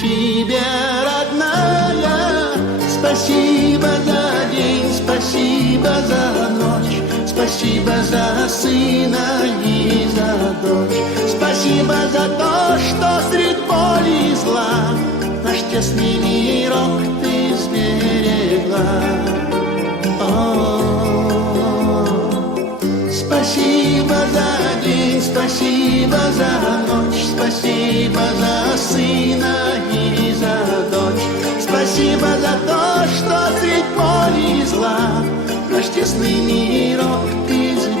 тебе, родная. Спасибо за день, спасибо за ночь, спасибо за сына и за дочь. Спасибо за то, что средь боли и зла наш тесный мирок ты сберегла. Спасибо за день, спасибо за ночь, спасибо за сына и за дочь. Спасибо за то, что средь боли и зла наш тесный мирок ты сберегла.